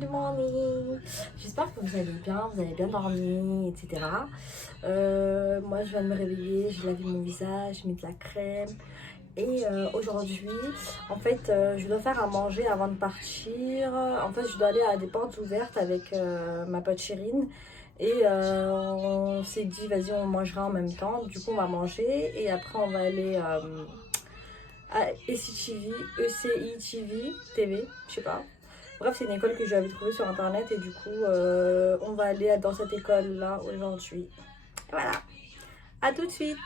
Good morning. J'espère que vous allez bien, vous avez bien dormi, etc. Moi je viens de me réveiller, j'ai lavé mon visage, j'ai mis de la crème. Et aujourd'hui, en fait, je dois faire à manger avant de partir. En fait, je dois aller à des portes ouvertes avec ma pote Chérine. Et on s'est dit, vas-y, on mangera en même temps. Du coup, on va manger. Et après, on va aller à ECI TV, je sais pas. Bref, c'est une école que j'avais trouvée sur internet. Et du coup, on va aller dans cette école-là aujourd'hui. Voilà. À tout de suite.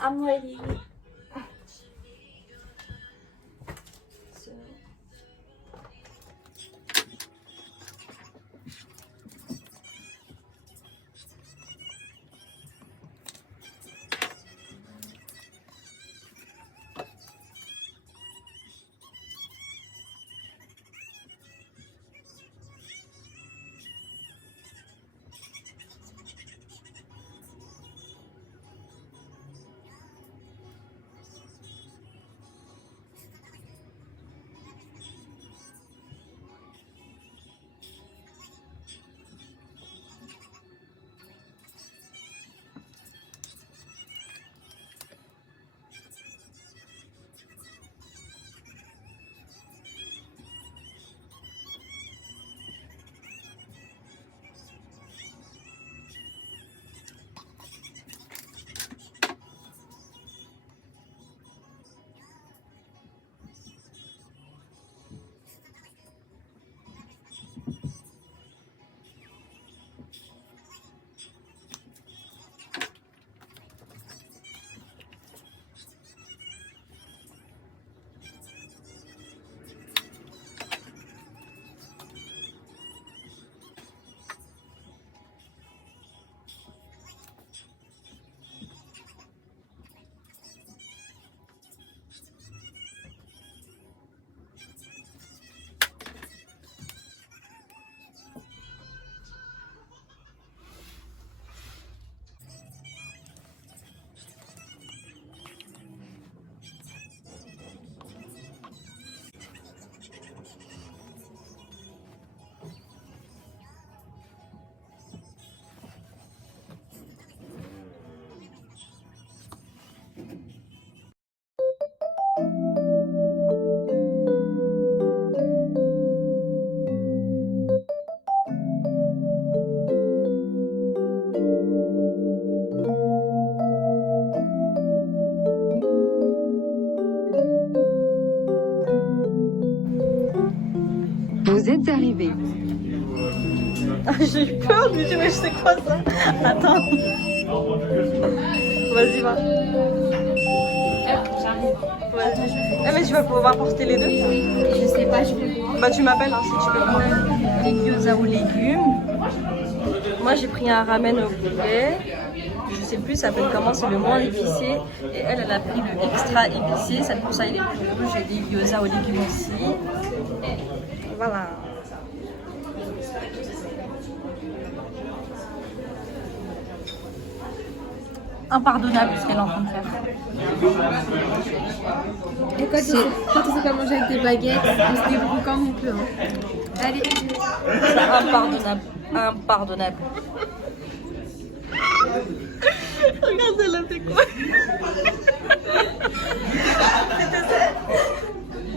I'm ready. Vous êtes arrivés. J'ai eu peur, je me dis mais c'est quoi ça? Attends. Vas-y, va. Vas-y. Eh, mais tu vas pouvoir porter les deux? Je sais pas, je vais voir. Bah tu m'appelles hein, si tu peux pas. Les gyoza aux légumes. Moi j'ai pris un ramen au poulet. Je sais plus, ça s'appelle comment, c'est le moins épicé. Et elle a pris le extra épicé. C'est pour ça il est plus rouge. J'ai des gyoza aux légumes aussi. Voilà. Impardonnable ce qu'elle est en train de faire. Et quand tu sais pas manger avec des baguettes, on se débrouille comme on peut. Hein. Allez. C'est impardonnable. Impardonnable. Regarde, elle a fait quoi?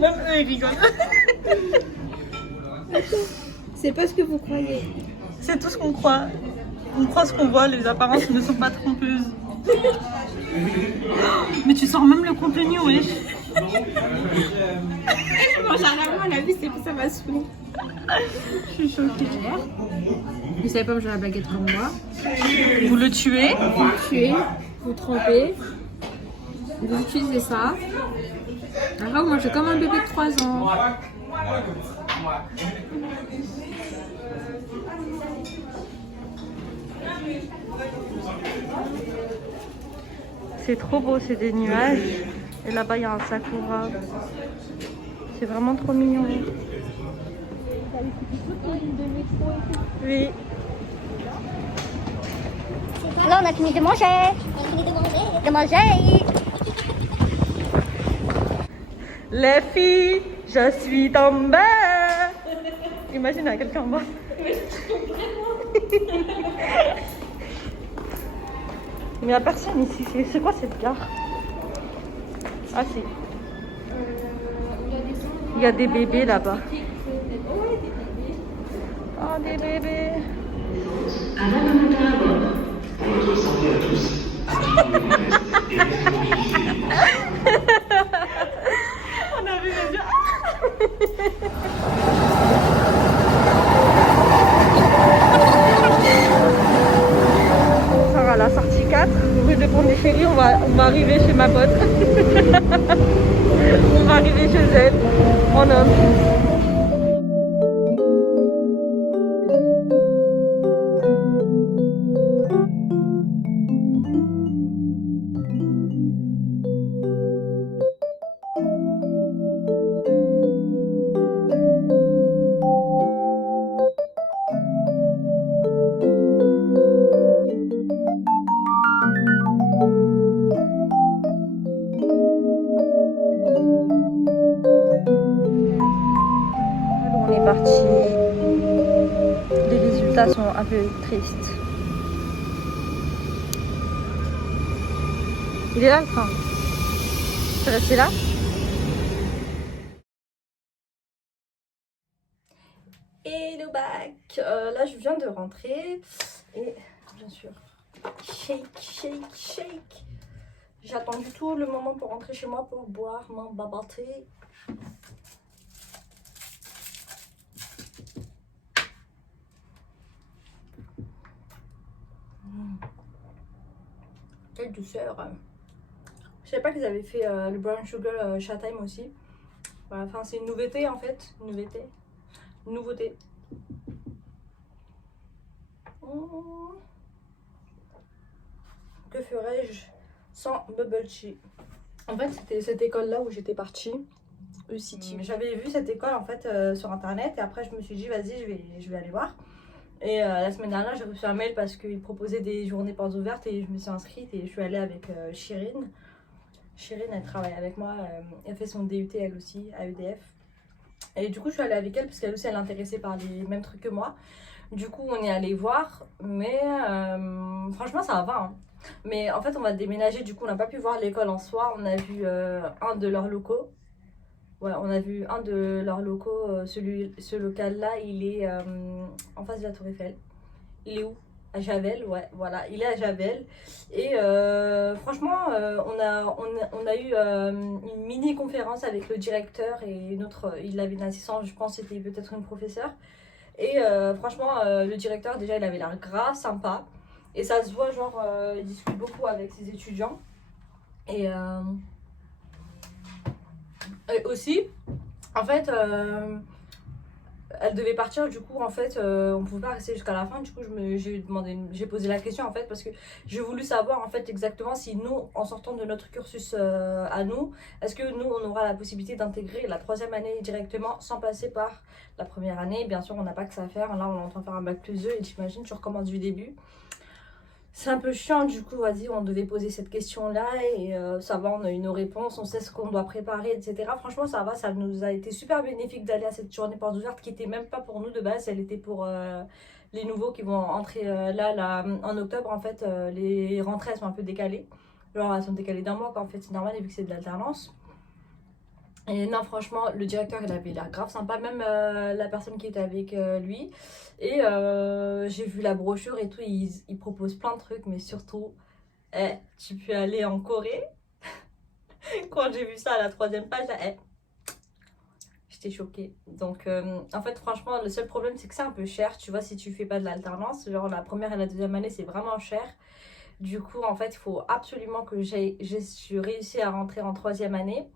Même eux, ils rigolent. C'est pas ce que vous croyez. C'est tout ce qu'on croit. On croit ce qu'on voit, les apparences ne sont pas trompeuses. Mais tu sors même le contenu, wesh. Je mange un ramen à la vie, c'est pour ça m'a saoulée. Je suis choquée. Vous savez pas manger la baguette comme moi. Vous le tuez. Vous le tuez, vous trempez, vous utilisez ça. Alors vous mangez comme un bébé de 3 ans. C'est trop beau, c'est des nuages. Et là-bas, il y a un sakura. C'est vraiment trop mignon. Oui. Là, on a fini de manger. On a fini de manger. De manger. Les filles, je suis tombée. Imagine à quelqu'un en bas. Mais il n'y a personne ici. C'est quoi cette gare? Ah si. Il y a des bébés là-bas. Oh, des bébés. Votre santé à tous. On a vu les yeux. On sort à la sortie 4, rue de Pont-des-Chéris, on va arriver chez ma pote. On va arriver chez elle en homme. On est parti. Les résultats sont un peu tristes. Il est là le train. Tu es resté là? Hello back. Là je viens de rentrer. Et bien sûr, shake, shake, shake. J'ai attendu tout le moment pour rentrer chez moi pour boire mon baba thé. Quelle douceur. Je savais pas qu'ils avaient fait le brown sugar chat time aussi. Voilà, enfin c'est une nouveauté en fait. Nouveauté. Que ferais-je sans bubble tea? En fait c'était cette école là où j'étais partie. City. J'avais vu cette école en fait sur internet et après je me suis dit vas-y je vais aller voir. Et la semaine dernière j'ai reçu un mail parce qu'ils proposaient des journées portes ouvertes et je me suis inscrite et je suis allée avec Chirine. Chirine elle travaille avec moi, elle fait son DUT elle aussi à EDF. Et du coup je suis allée avec elle parce qu'elle aussi elle est intéressée par les mêmes trucs que moi. Du coup on est allé voir mais franchement ça va hein. Mais en fait on va déménager, du coup on n'a pas pu voir l'école en soi. On a vu un de leurs locaux. Ouais, on a vu un de leurs locaux, ce local-là, il est en face de la Tour Eiffel. Il est où? À Javel, ouais, voilà, il est à Javel. Et franchement, on a eu une mini-conférence avec le directeur et il avait une assistante, je pense que c'était peut-être une professeure. Et franchement, le directeur, déjà, il avait l'air grave sympa. Et ça se voit, genre, il discute beaucoup avec ses étudiants. Et aussi, en fait, elle devait partir, du coup, en fait, on pouvait pas rester jusqu'à la fin. Du coup, j'ai posé la question, en fait, parce que j'ai voulu savoir, en fait, exactement si nous, en sortant de notre cursus à nous, est-ce que nous, on aura la possibilité d'intégrer la 3e année directement sans passer par la première année. Bien sûr, on n'a pas que ça à faire. Là, on est en train de faire un bac+2 et j'imagine, tu recommences du début. C'est un peu chiant, du coup, vas-y, on devait poser cette question-là et ça va, on a eu nos réponses, on sait ce qu'on doit préparer, etc. Franchement, ça va, ça nous a été super bénéfique d'aller à cette journée porte ouverte qui était même pas pour nous de base, elle était pour les nouveaux qui vont entrer là, en octobre. En fait, les rentrées, elles sont un peu décalées. Genre, elles sont décalées d'un mois, quoi, en fait, c'est normal, vu que c'est de l'alternance. Et non, franchement, le directeur, il avait l'air grave sympa, même la personne qui était avec lui. Et j'ai vu la brochure et tout, il propose plein de trucs, mais surtout, tu peux aller en Corée. Quand j'ai vu ça à la 3e page, là, j'étais choquée. Donc, en fait, franchement, le seul problème, c'est que c'est un peu cher, tu vois, si tu fais pas de l'alternance. Genre, la première et la 2e année, c'est vraiment cher. Du coup, en fait, il faut absolument que j'ai réussi à rentrer en 3e année.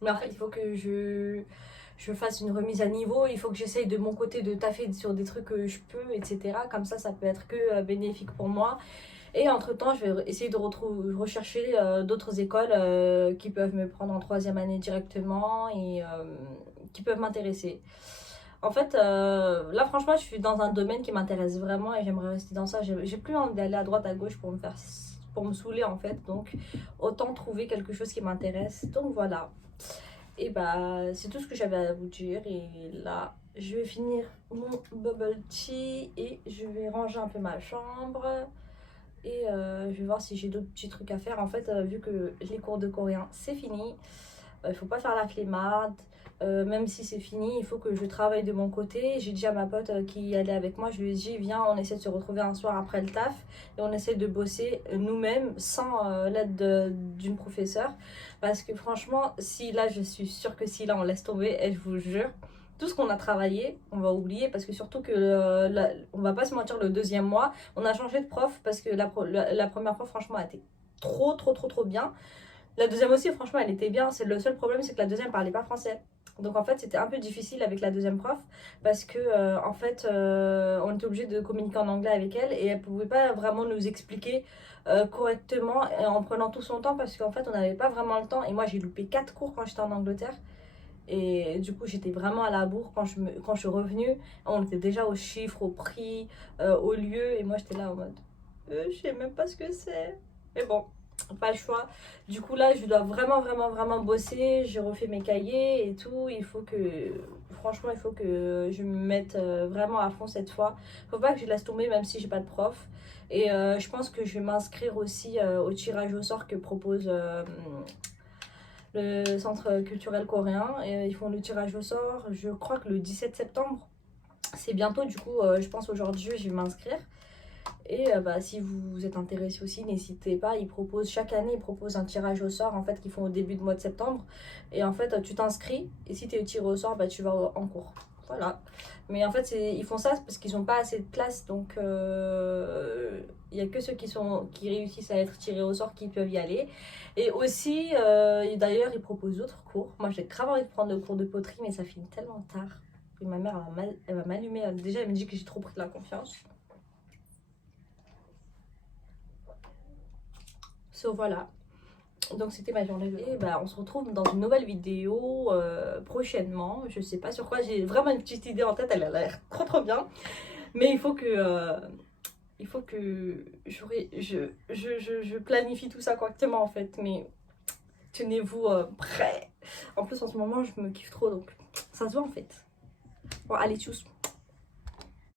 Mais en fait, il faut que je fasse une remise à niveau. Il faut que j'essaye de mon côté de taffer sur des trucs que je peux, etc. Comme ça peut être que bénéfique pour moi. Et entre-temps, je vais essayer de rechercher d'autres écoles qui peuvent me prendre en 3e année directement et qui peuvent m'intéresser. En fait, là franchement, je suis dans un domaine qui m'intéresse vraiment et j'aimerais rester dans ça. J'ai plus envie d'aller à droite à gauche pour me saouler en fait. Donc autant trouver quelque chose qui m'intéresse. Donc voilà. Et bah c'est tout ce que j'avais à vous dire. Et là, je vais finir mon bubble tea et je vais ranger un peu ma chambre. Et je vais voir si j'ai d'autres petits trucs à faire. En fait, vu que les cours de coréen c'est fini, il faut pas faire la flemmarde. Même si c'est fini, il faut que je travaille de mon côté. J'ai dit à ma pote qui allait avec moi, je lui ai dit viens, on essaie de se retrouver un soir après le taf et on essaie de bosser nous-mêmes sans l'aide d'une professeure. Parce que franchement, si là, je suis sûre que si là on laisse tomber, et je vous jure, tout ce qu'on a travaillé, on va oublier parce que surtout que on va pas se mentir, le deuxième mois, on a changé de prof parce que la première prof, franchement, elle était trop bien. La deuxième aussi, franchement, elle était bien. C'est le seul problème, c'est que la deuxième parlait pas français. Donc en fait, c'était un peu difficile avec la deuxième prof parce que en fait, on était obligé de communiquer en anglais avec elle et elle pouvait pas vraiment nous expliquer correctement en prenant tout son temps parce qu'en fait, on n'avait pas vraiment le temps. Et moi, j'ai loupé 4 cours quand j'étais en Angleterre. Et du coup, j'étais vraiment à la bourre quand je suis revenue. On était déjà aux chiffres, au prix, au lieu. Et moi, j'étais là en mode, je sais même pas ce que c'est. Mais bon, pas le choix. Du coup, là, je dois vraiment bosser. J'ai refait mes cahiers et tout. Il faut que, franchement, il faut que je me mette vraiment à fond cette fois. Faut pas que je laisse tomber, même si j'ai pas de prof. Et je pense que je vais m'inscrire aussi au tirage au sort que propose le centre culturel coréen. Et ils font le tirage au sort, je crois que le 17 septembre. C'est bientôt, du coup, je pense aujourd'hui, je vais m'inscrire. Et bah, si vous êtes intéressé aussi, n'hésitez pas. Chaque année, ils proposent un tirage au sort en fait qu'ils font au début du mois de septembre. Et en fait, tu t'inscris et si tu es tiré au sort, bah, tu vas en cours. Voilà. Mais en fait, ils font ça parce qu'ils n'ont pas assez de place. Donc, il n'y a que ceux qui réussissent à être tirés au sort qui peuvent y aller. Et aussi, d'ailleurs, ils proposent d'autres cours. Moi, j'ai grave envie de prendre le cours de poterie, mais ça finit tellement tard. Et ma mère, elle va m'allumer. Déjà, elle me dit que j'ai trop pris de la confiance. So voilà, donc c'était ma journée. Et bah, on se retrouve dans une nouvelle vidéo prochainement. Je sais pas sur quoi, j'ai vraiment une petite idée en tête, elle a l'air trop bien. Mais il faut que je planifie tout ça correctement en fait. Mais tenez-vous prêts. En plus en ce moment je me kiffe trop donc ça se voit en fait. Bon allez tchuss.